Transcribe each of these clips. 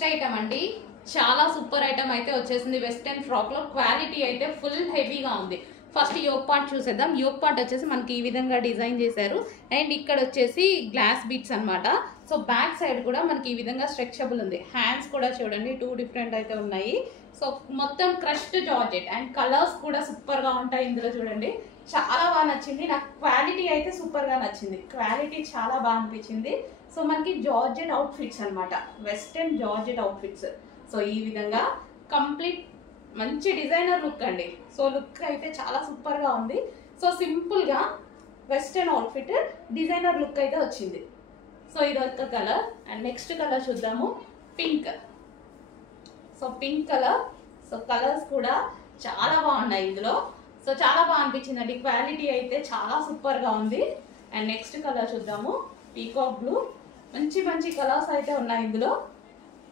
Next item అండి, చాలా super item అయితే వచ్చేసింది. వెస్టర్న్ ఫ్రాక్ లో క్వాలిటీ అయితే ఫుల్ హెవీగా ఉంది. ఫస్ట్ యోక్ పార్ట్ చూసేద్దాం. యోక్ పార్ట్ వచ్చేసి మనకి ఈ విధంగా డిజైన్ చేశారు అండ్ ఇక్కడ వచ్చేసి గ్లాస్ బీట్స్ అన్నమాట. సో బ్యాక్ సైడ్ కూడా మనకి ఈ విధంగా స్ట్రెచబుల్ ఉంది. హ్యాండ్స్ కూడా చూడండి 2 డిఫరెంట్ అయితే ఉన్నాయి. సో మొత్తం క్రష్డ్ జార్జెట్ అండ్ కలర్స్ కూడా సూపర్ గా ఉంటాయి ఇందులో. చూడండి చాలా బాగా నచ్చింది నాకు. క్వాలిటీ అయితే సూపర్ గా నచ్చింది. క్వాలిటీ చాలా బాగా అనిపించింది. సో మనకి జార్జెట్ అవుట్ఫిట్స్ అన్నమాట, వెస్టర్న్ జార్జెట్ అవుట్ఫిట్స్. సో ఈ విధంగా కంప్లీట్ మంచి డిజైనర్ లుక్ అండి. సో లుక్ అయితే చాలా సూపర్ గా ఉంది. సో సింపుల్ గా వెస్టర్న్ అవుట్ఫిట్ డిజైనర్ లుక్ అయితే వచ్చింది. సో ఇది ఒక కలర్ అండ్ నెక్స్ట్ కలర్ చూద్దాము, pink. So pink colour. So colours కూడా చాలా బాగున్నాయి ఇందులో. సో చాలా బాగా అనిపించింది అండి. క్వాలిటీ అయితే చాలా సూపర్ గా ఉంది. అండ్ నెక్స్ట్ కలర్ చూద్దాము, పీకాక్ బ్లూ. మంచి మంచి కలర్స్ అయితే ఉన్నాయి ఇందులో.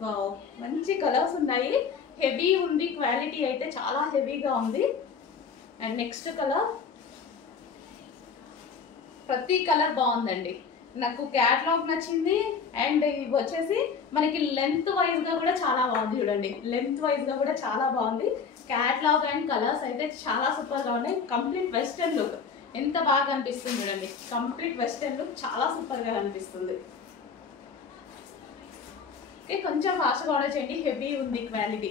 వావ్, మంచి కలర్స్ ఉన్నాయి. హెవీ ఉంది, క్వాలిటీ అయితే చాలా హెవీగా ఉంది. అండ్ నెక్స్ట్ కలర్, ప్రతి కలర్ బాగుందండి నాకు. క్యాట్లాగ్ నచ్చింది అండ్ ఇవి వచ్చేసి మనకి లెంత్ వైజ్ గా కూడా చాలా బాగుంది. చూడండి లెంత్ వైజ్ గా కూడా చాలా బాగుంది. క్యాట్లాగ్ అండ్ కలర్స్ అయితే చాలా సూపర్ గా ఉన్నాయి. కంప్లీట్ వెస్టర్న్ లుక్ ఎంత బాగా అనిపిస్తుంది చూడండి. కంప్లీట్ వెస్టర్న్ లుక్ చాలా సూపర్ గా అనిపిస్తుంది. కొంచెం ఫాస్ట్గా ఆర్డర్ చేయండి, హెవీ ఉంది క్వాలిటీ.